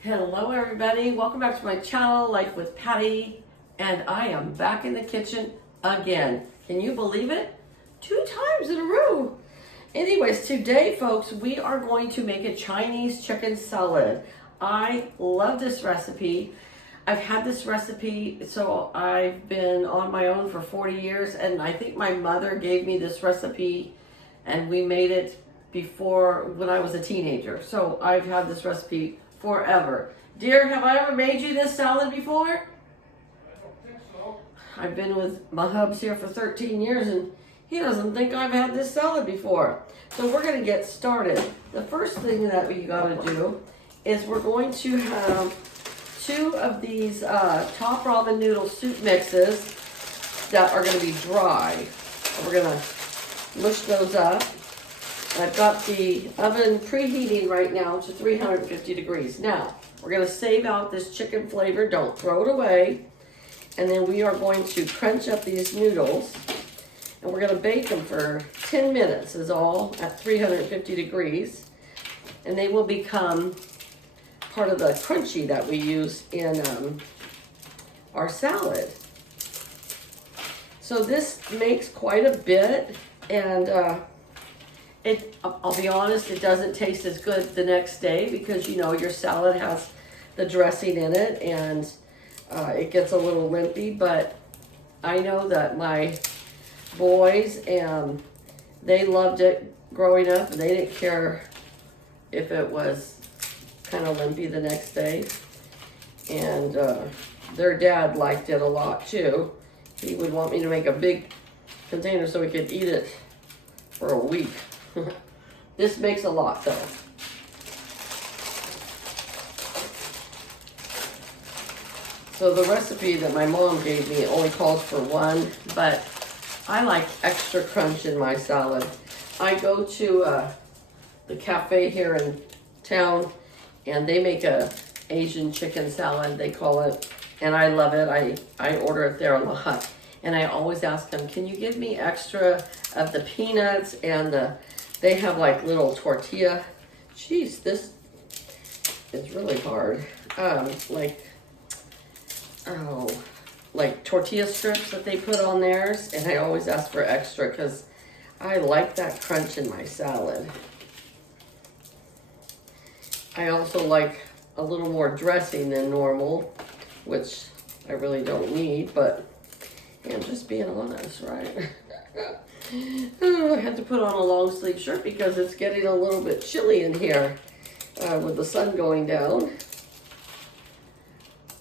Hello everybody, welcome back to my channel, Life with Patty, and I am back in the kitchen again. Can you believe it? 2 times in a row. Anyways, today folks, we are going to make a Chinese chicken salad. I love this recipe. I've had this recipe, so I've been on my own for 40 years, and I think my mother gave me this recipe and we made it before when I was a teenager. So I've had this recipe forever. Dear, have I ever made you this salad before? I don't think so. I've been with my hubs here for 13 years and he doesn't think I've had this salad before. So we're gonna get started. The first thing that we gotta do is we're going to have 2 of these top ramen noodle soup mixes that are gonna be dry. We're gonna mush those up. I've got the oven preheating right now to 350 degrees. Now, we're gonna save out this chicken flavor, don't throw it away. And then we are going to crunch up these noodles and we're gonna bake them for 10 minutes is all at 350 degrees. And they will become part of the crunchy that we use in our salad. So this makes quite a bit, and I'll be honest, it doesn't taste as good the next day because, you know, your salad has the dressing in it and it gets a little limpy, but I know that my boys, they loved it growing up and they didn't care if it was kind of limpy the next day. And their dad liked it a lot too. He would want me to make a big container so we could eat it for a week. This makes a lot though. So the recipe that my mom gave me only calls for 1, but I like extra crunch in my salad. I go to the cafe here in town and they make a Asian chicken salad, they call it, and I love it. I order it there on the hut. And I always ask them, can you give me extra of the peanuts and they have like little tortilla. Jeez, this is really hard. Like tortilla strips that they put on theirs. And I always ask for extra because I like that crunch in my salad. I also like a little more dressing than normal, which I really don't need, but I'm just being honest, right? Oh, I had to put on a long sleeve shirt because it's getting a little bit chilly in here with the sun going down.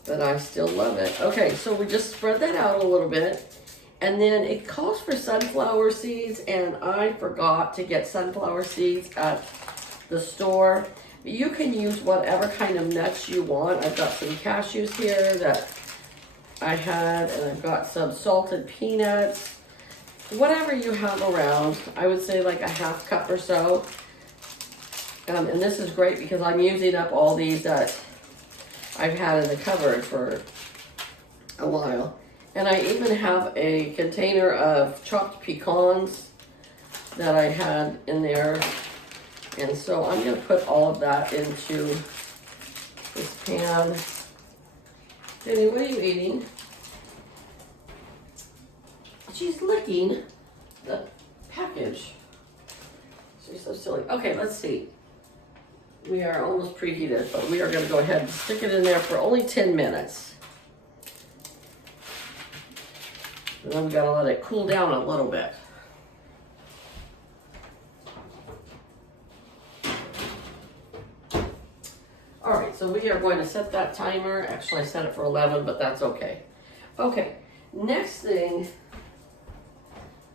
But I still love it. Okay, so we just spread that out a little bit. And then it calls for sunflower seeds, and I forgot to get sunflower seeds at the store. You can use whatever kind of nuts you want. I've got some cashews here that I had, and I've got some salted peanuts. Whatever you have around, I would say like a half cup or so. And this is great because I'm using up all these that I've had in the cupboard for a while. And I even have a container of chopped pecans that I had in there. And so I'm gonna put all of that into this pan. Jenny, what are you eating? She's licking the package. She's so silly. Okay, let's see. We are almost preheated, but we are gonna go ahead and stick it in there for only 10 minutes. And then we gotta let it cool down a little bit. All right, so we are going to set that timer. Actually, I set it for 11, but that's okay. Okay, next thing,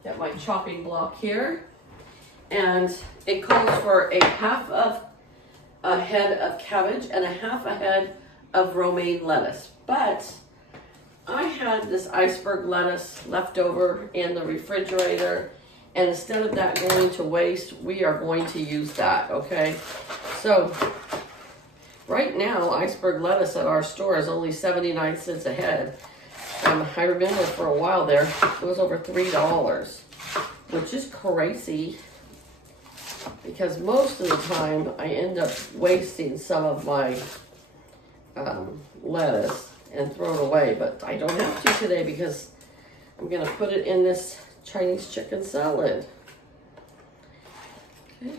got my chopping block here, and it calls for a half of a head of cabbage and a half a head of romaine lettuce. But I had this iceberg lettuce left over in the refrigerator, and instead of that going to waste, we are going to use that, okay? So right now, iceberg lettuce at our store is only 79 cents a head. I remember for a while there, it was over $3, which is crazy. because most of the time I end up wasting some of my lettuce and throw it away, but I don't have to today because I'm gonna put it in this Chinese chicken salad. Okay.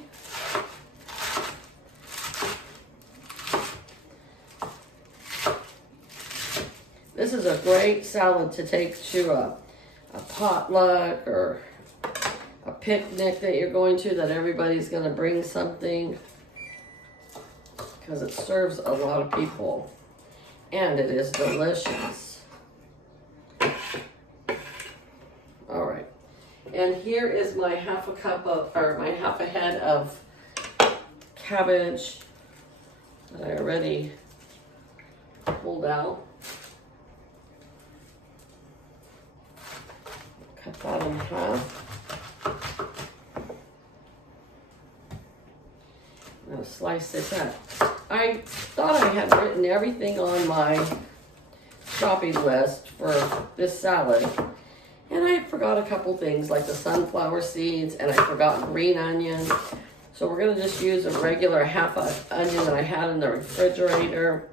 This is a great salad to take to a potluck or a picnic that you're going to, that everybody's gonna bring something, because it serves a lot of people and it is delicious. All right, and here is my half a head of cabbage that I already pulled out. Cut that in half. I'm gonna slice this up. I thought I had written everything on my shopping list for this salad, and I forgot a couple things like the sunflower seeds, and I forgot green onion. So we're gonna just use a regular half onion that I had in the refrigerator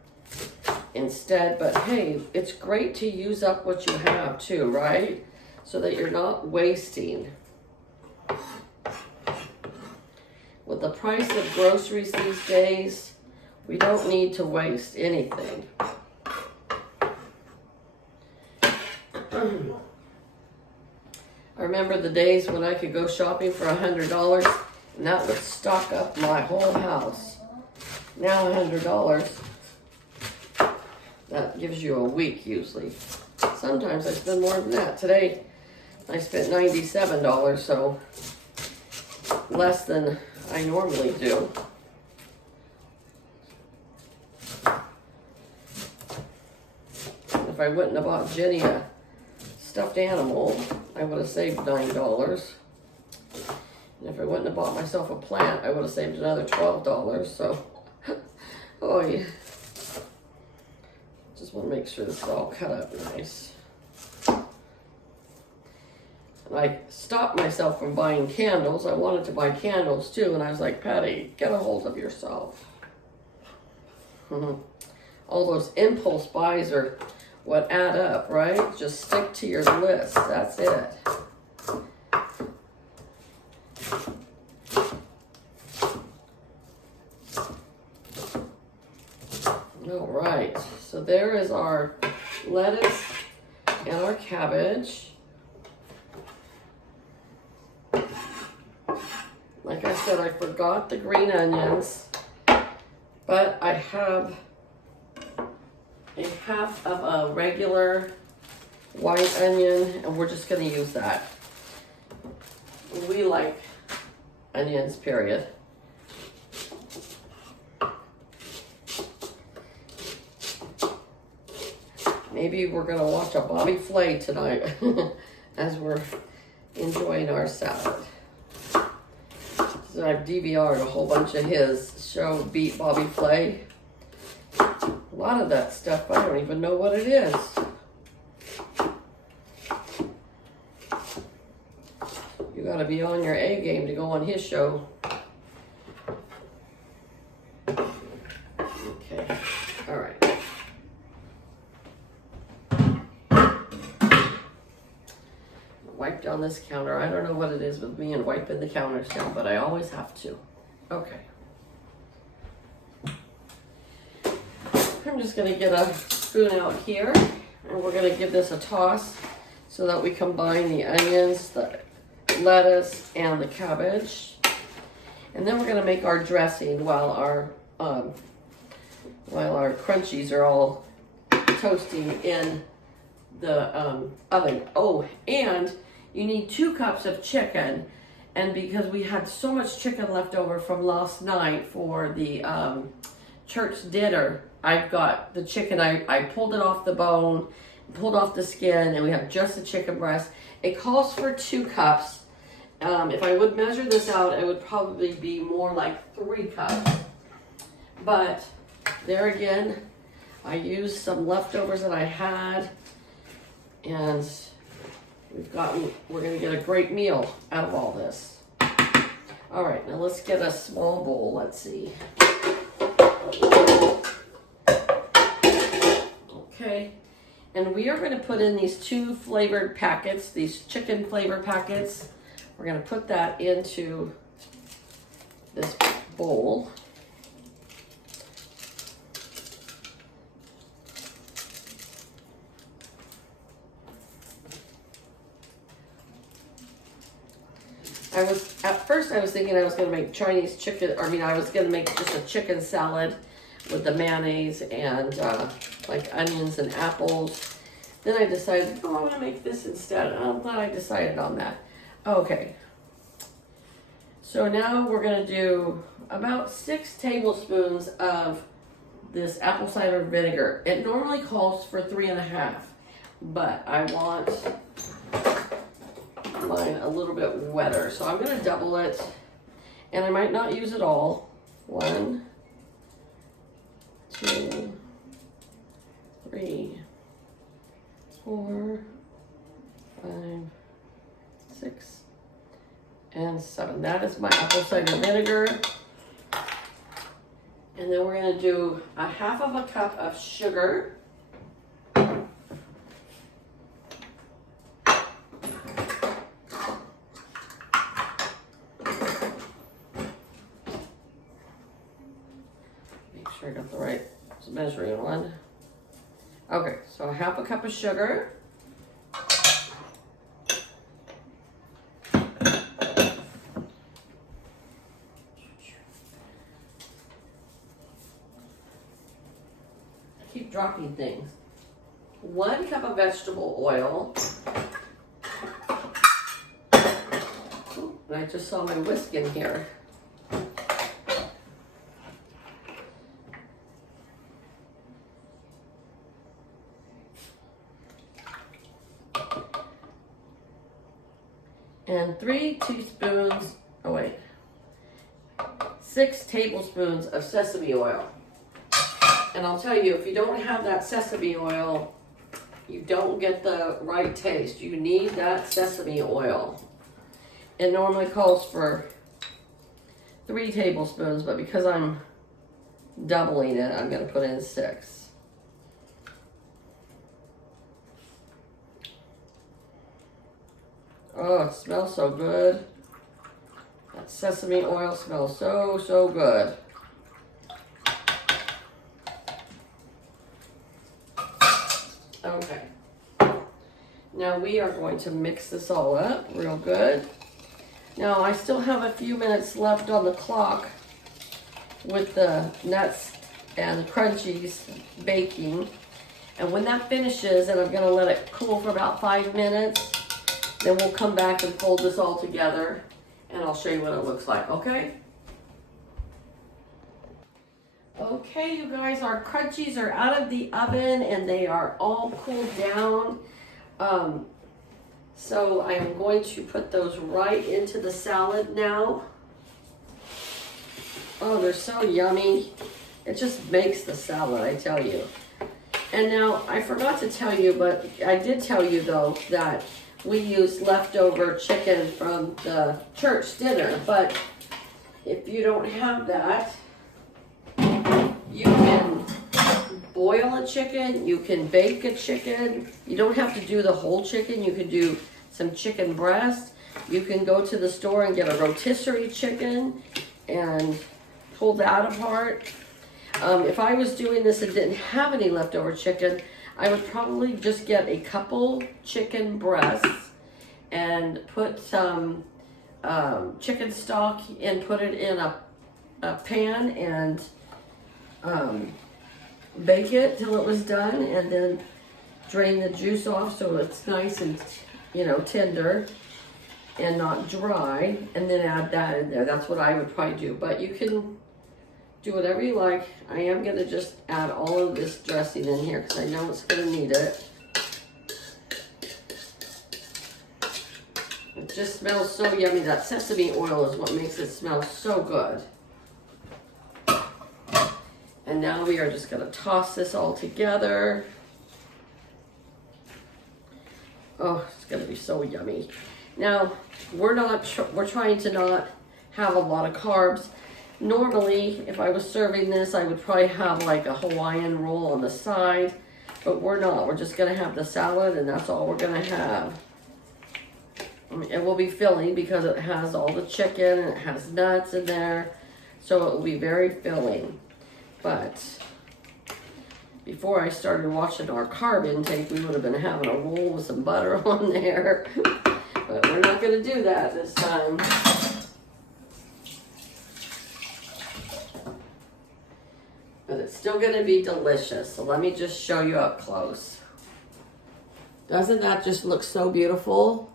instead. But hey, it's great to use up what you have too, right? So that you're not wasting. With the price of groceries these days, we don't need to waste anything. I remember the days when I could go shopping for $100 and that would stock up my whole house. Now $100, that gives you a week usually. Sometimes I spend more than that. Today I spent $97, so less than I normally do. If I wouldn't have bought Jenny a stuffed animal, I would have saved $9. And if I wouldn't have bought myself a plant, I would have saved another $12. So, oh yeah. Just want to make sure this is all cut up nice. And I stopped myself from buying candles. I wanted to buy candles too, and I was like, Patty, get a hold of yourself. All those impulse buys are what add up, right? Just stick to your list. That's it. All right, so there is our lettuce and our cabbage. Like I said, I forgot the green onions, but I have a half of a regular white onion, and we're just gonna use that. We like onions, period. Maybe we're gonna watch a Bobby Flay tonight as we're enjoying our salad. So I've DVR'd a whole bunch of his show, Beat Bobby Flay. A lot of that stuff, I don't even know what it is. You gotta be on your A game to go on his show. Okay, all right. Wipe down this counter. I don't know what it is with me and wiping the counters down, but I always have to. Okay. I'm just gonna get a spoon out here, and we're gonna give this a toss so that we combine the onions, the lettuce, and the cabbage. And then we're gonna make our dressing while our crunchies are all toasting in the oven. Oh, and you need 2 cups of chicken, and because we had so much chicken left over from last night for the church dinner, I've got the chicken, I pulled it off the bone, pulled off the skin, and we have just the chicken breast. It calls for 2 cups. If I would measure this out, it would probably be more like 3 cups. But there again, I used some leftovers that I had, and we're gonna get a great meal out of all this. All right, now let's get a small bowl. Let's see. Okay, and we are going to put in these 2 flavored packets, these chicken flavor packets. We're going to put that into this bowl. At first I was thinking I was going to make Chinese chicken, I was going to make just a chicken salad with the mayonnaise and like onions and apples. Then I decided, oh, I'm going to make this instead. I'm glad I decided on that. Okay. So now we're going to do about 6 tablespoons of this apple cider vinegar. It normally calls for 3.5, but I want mine a little bit wetter. So I'm going to double it, and I might not use it all. 1, 2, 3, 4, 5, 6, and 7. That is my apple cider vinegar. And then we're going to do 1/2 cup of sugar. Make sure I got the right measuring one. Okay, so 1/2 cup of sugar. Keep dropping things. 1 cup of vegetable oil. Ooh, and I just saw my whisk in here. And 6 tablespoons of sesame oil. And I'll tell you, if you don't have that sesame oil, you don't get the right taste. You need that sesame oil. It normally calls for 3 tablespoons, but because I'm doubling it, I'm going to put in 6. Oh, it smells so good. That sesame oil smells so, so good. Okay. Now we are going to mix this all up real good. Now I still have a few minutes left on the clock with the nuts and crunchies baking. And when that finishes, and I'm going to let it cool for about 5 minutes, then we'll come back and fold this all together and I'll show you what it looks like, okay? Okay, you guys, our crunchies are out of the oven and they are all cooled down. So I am going to put those right into the salad now. Oh, they're so yummy. It just makes the salad, I tell you. And now, I forgot to tell you, but I did tell you though, that we used leftover chicken from the church dinner. But if you don't have that, you can boil a chicken, you can bake a chicken. You don't have to do the whole chicken. You can do some chicken breast. You can go to the store and get a rotisserie chicken and pull that apart. If I was doing this and didn't have any leftover chicken, I would probably just get a couple chicken breasts and put some chicken stock and put it in a pan and bake it till it was done, and then drain the juice off so it's nice and, you know, tender and not dry, and then add that in there. That's what I would probably do, but you can do whatever you like. I am going to just add all of this dressing in here because I know it's going to need it. It just smells so yummy. That sesame oil is what makes it smell so good. And now we are just going to toss this all together. Oh, it's going to be so yummy. Now, we're trying to not have a lot of carbs. Normally, if I was serving this, I would probably have like a Hawaiian roll on the side, but we're not. We're just gonna have the salad, and that's all we're gonna have. I mean, it will be filling because it has all the chicken and it has nuts in there, so it will be very filling. But before I started watching our carb intake, we would have been having a roll with some butter on there, but we're not gonna do that this time. But it's still gonna be delicious. So let me just show you up close. Doesn't that just look so beautiful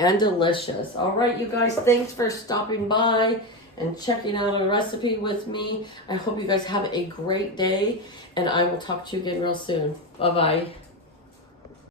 and delicious? All right, you guys, thanks for stopping by and checking out a recipe with me. I hope you guys have a great day, and I will talk to you again real soon. Bye-bye.